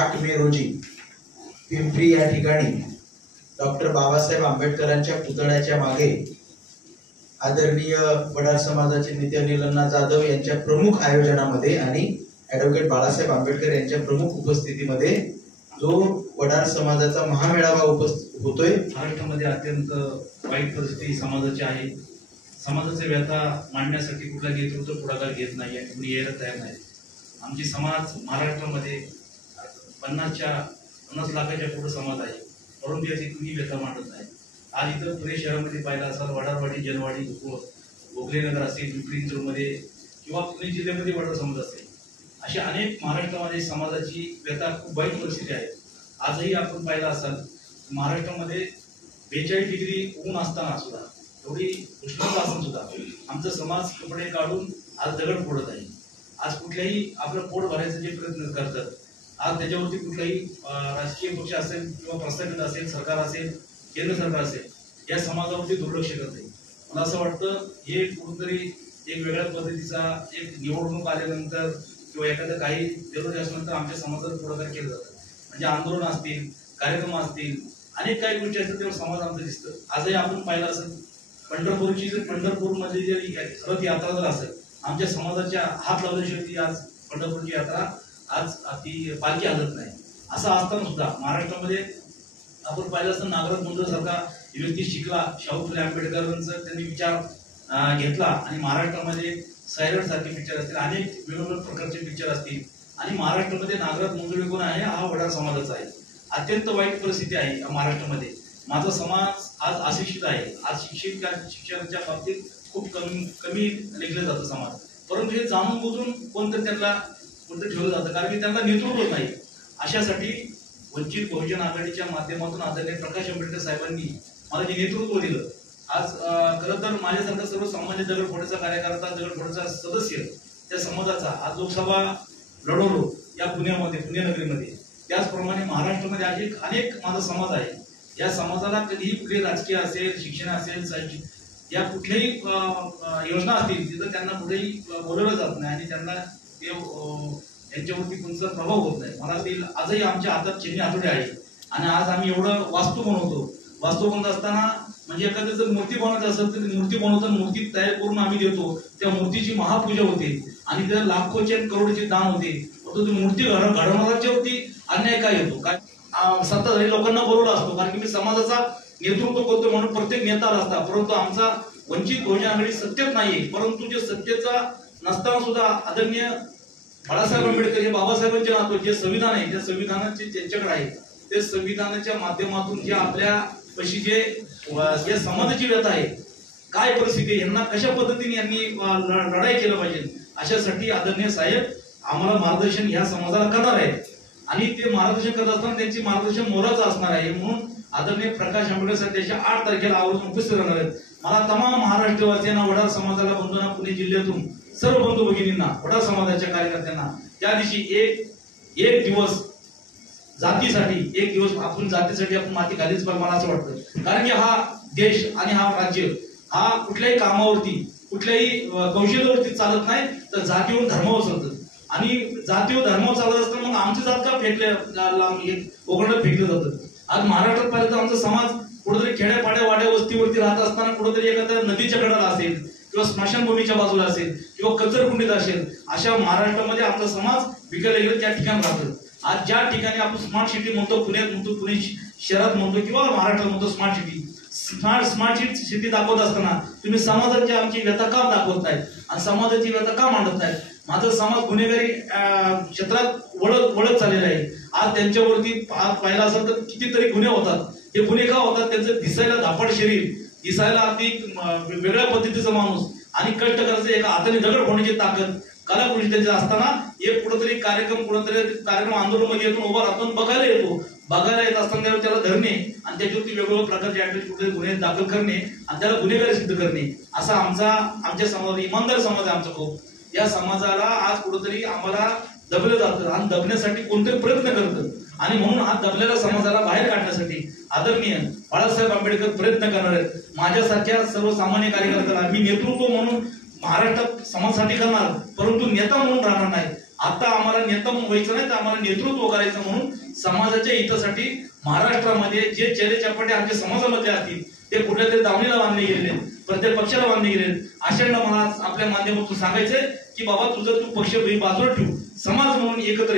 8 मे रोजी पिंपरी या ठिकाणी डॉक्टर बाबासाहेब आंबेडकरांच्या पुतळ्याच्या मागे आदरणीय वडार समाजाचे नेते अनिल अण्णा जाधव यांच्या प्रमुख आयोजनामध्ये आणि ॲडव्होकेट बाळासाहेब आंबेडकर यांच्या प्रमुख उपस्थितीमध्ये जो वडार समाजाचा महामेळावा होतोय। महाराष्ट्रामध्ये अत्यंत वाईट परिस्थिती समाजाची आहे। समाजाचे व्यथा मांडण्यासाठी कुठला नेतृत्व पुढाकार घेत नाही आणि कुणी यायला तयार नाही। आमची समाज महाराष्ट्रामध्ये 50 लाखाच्या पुढे समाज आहे, परंतु याची कुणी व्यथा मांडत नाही। आज इतर पुणे शहरामध्ये पाहिला असाल वडारवाडी, जनवाडी, भोगलेनगर असेल, पिंपरी चिंचवडमध्ये किंवा पुणे जिल्ह्यामध्ये वडार समाज असेल, अशा अनेक महाराष्ट्रामध्ये समाजाची व्यथा खूप वाईट परिस्थिती आहे। आजही आपण पाहिला असाल महाराष्ट्रामध्ये 42 डिग्री ऊन असताना सुद्धा, एवढी उष्णता असून सुद्धा आमचा समाज कपडे काढून आज दगड फोडत आहे। आज कुठल्याही आपलं पोट भरायचे जे प्रयत्न करतात, आज त्याच्यावरती कुठलाही राजकीय पक्ष असेल किंवा प्रस्थापित असेल, सरकार असेल, केंद्र सरकार असेल, या समाजावरती दुर्लक्ष करते। मला असं वाटतं हे कुठेतरी एक वेगळ्या पद्धतीचा एक निवडणूक आल्यानंतर किंवा एखादं काही विरोधी असल्यानंतर आमच्या समाजात पुढाकार केलं जातं। म्हणजे आंदोलन असतील, कार्यक्रम असतील, अनेक काही गोष्टी असतात तेव्हा समाज आमचं दिसतं। आजही आपण पाहिलं असेल पंढरपूरची जर पंढरपूरमध्ये जर रथ यात्रा जर असेल, आमच्या समाजाच्या हात लावल्याशिवाय ती आज पंढरपूरची यात्रा आज ती पालखी हलत नाही। असं असताना सुद्धा महाराष्ट्रामध्ये आपण पाहिलं असतं नागराज मंजुळसारखा व्यक्ती शिकला, शाहू फुले आंबेडकरांचा त्यांनी विचार घेतला आणि महाराष्ट्रामध्ये सायरट सारखे पिक्चर असतील, अनेक वेगवेगळ्या प्रकारचे पिक्चर असतील आणि महाराष्ट्रामध्ये नागराज मंजुळे कोण आहे? हा वडार समाजाचा आहे। अत्यंत वाईट परिस्थिती आहे महाराष्ट्रामध्ये। माझा समाज आज अशिक्षित आहे। आज शिक्षणाच्या बाबतीत खूप कमी लेखलं जातं समाज, परंतु हे जाणून बुजून कोणतरी त्यांना ठेवलं जातं, कारण की त्यांना नेतृत्व नाही। अशासाठी वंचित बहुजन आघाडीच्या माध्यमातून आदरणीय प्रकाश आंबेडकर साहेबांनी मला जे नेतृत्व दिलं, आज खरं तर माझ्यासारखा सर्वसामान्य दगडफोडाचा कार्यकर्ता, दगडफोडाचा सदस्य त्या समाजाचा आज लोकसभा लढवलो या पुण्यामध्ये, पुणे नगरीमध्ये। त्याचप्रमाणे महाराष्ट्रामध्ये आज अनेक माझा समाज आहे। या समाजाला कधीही कुठे राजकीय असेल, शिक्षण असेल, या कुठल्याही योजना असतील तिथं त्यांना कुठेही बोलवलं जात नाही आणि त्यांना यांच्यावरती कोणता प्रभाव होत नाही। मला ते आजही आमच्या हातात चिन्ही हातोडे आहे आणि आज आम्ही एवढं वास्तू बनवतो। वास्तू बनवत असताना म्हणजे एखादं जर मूर्ती बनवायची असेल तर मूर्ती बनवताना मूर्ती तयार करून आम्ही देतो, त्या मूर्तीची महापूजा होते आणि त्या लाखोचे करोडचे दान होते, परंतु मूर्ती घडवणाऱ्याच्या वरती अन्याय काय येतो? काय सत्ताधारी लोकांना बोलवलं असतो, कारण की मी समाजाचा नेतृत्व करतो म्हणून प्रत्येक नेता असता, परंतु आमचा वंचित बहुजन आघाडी सत्तेत नाहीये। परंतु जे सत्तेचा नसताना सुद्धा आदरणीय बाळासाहेब आंबेडकर हे बाबासाहेबांचे नातू, जे संविधान आहे त्या संविधानाचे त्यांच्याकडे आहे, ते संविधानाच्या माध्यमातून जे आपल्या पशी जे समाजाची व्यथा आहे, काय परिस्थिती आहे, यांना कशा पद्धतीने यांनी लढाई केलं पाहिजे, अशासाठी आदरणीय साहेब आम्हाला मार्गदर्शन ह्या समाजाला करणार आहेत आणि ते मार्गदर्शन करत असताना त्यांची मार्गदर्शन मोलाचं असणार आहे। म्हणून आदरणीय प्रकाश आंबेडकर साहेब त्याच्या 8 तारखेला आवर्जून उपस्थित राहणार आहेत। मला तमाम महाराष्ट्रवासियांना, वडार समाजाला, बंधूंना, पुणे जिल्ह्यातून सर्व बंधू भगिनींना, वडार समाजाच्या कार्यकर्त्यांना त्या दिवशी एक दिवस जातीसाठी, एक दिवस आपण जातीसाठी आपण माती खालीच पाहिजे मला असं वाटतं। कारण की हा देश आणि हा राज्य हा कुठल्याही कामावरती, कुठल्याही कौशल्यावरती चालत नाही, तर जातीवर धर्मावर चालतं आणि जातीवर धर्मावर चालत असताना मग आमची जात का ओघळण्यात फेकलं जातं। आज महाराष्ट्रात पाहिलं तर आमचा समाज कुठेतरी खेड्यापाड्या, वाड्या, वस्तीवरती राहत असताना कुठेतरी एखाद्या नदीच्या कडाला असेल किंवा स्मशानभूमीच्या बाजूला असेल किंवा कचरकुंडीत असेल, अशा महाराष्ट्रामध्ये आमचा समाज विकायला गेलं त्या ठिकाणी राहतं। आज ज्या ठिकाणी आपण स्मार्ट सिटी म्हणतो, पुण्यात म्हणतो, पुणे शहरात म्हणतो किंवा महाराष्ट्रात म्हणतो स्मार्ट सिटी, स्मार्ट सिटी दाखवत असताना तुम्ही समाजाची आमची व्यथा का दाखवत नाहीत आणि समाजाची व्यथा का मांडत नाहीत? माझा समाज गुन्हेगारी क्षेत्रात वळत चाललेला आहे। आज त्यांच्यावरती पाहिला असेल तर कितीतरी गुन्हे होतात। हे गुन्हे का होतात? त्यांचं दिसायला धापड शरीर, दिसायला अगदी वेगळ्या पद्धतीचा माणूस आणि कष्ट करायचं, एका हाताने दगड फोडण्याची ताकद, कलाकृती त्यांची असताना एक कार्यक्रम आंदोलनामध्ये येतो, उभा राहतो, बघायला येत असताना त्याला धरणे आणि त्याच्यावरती वेगवेगळ्या प्रकारचे कुठे गुन्हे दाखल करणे आणि त्याला गुन्हेगारी सिद्ध करणे, असा आमच्या समाज इमानदार समाज आहे आमचा खूप। या समाजाला आज कुठेतरी आम्हाला दबलं जातं आणि दबण्यासाठी कोणतरी प्रयत्न करतं आणि म्हणून हा दबलेल्या समाजाला बाहेर काढण्यासाठी आदरणीय बाळासाहेब आंबेडकर प्रयत्न करणार आहेत। माझ्यासारख्या सर्वसामान्य कार्यकर्त्याला मी नेतृत्व म्हणून महाराष्ट्रात समाजासाठी करणार, परंतु नेता म्हणून राहणार नाही। आता आम्हाला नेता व्हायचं नाही तर आम्हाला नेतृत्व करायचं म्हणून समाजाच्या हितासाठी महाराष्ट्रामध्ये जे चेहरे चपाटे आमच्या समाजामध्ये असतील ते कुठल्या तरी दावणीला बांधले गेलेले, प्रत्येक पक्षाला बांधले गेले, अशांना मला आपल्या माध्यमातून सांगायचंय की बाबा तुझं तू पक्ष बाजूला ठेवू, समाज म्हणून एकत्र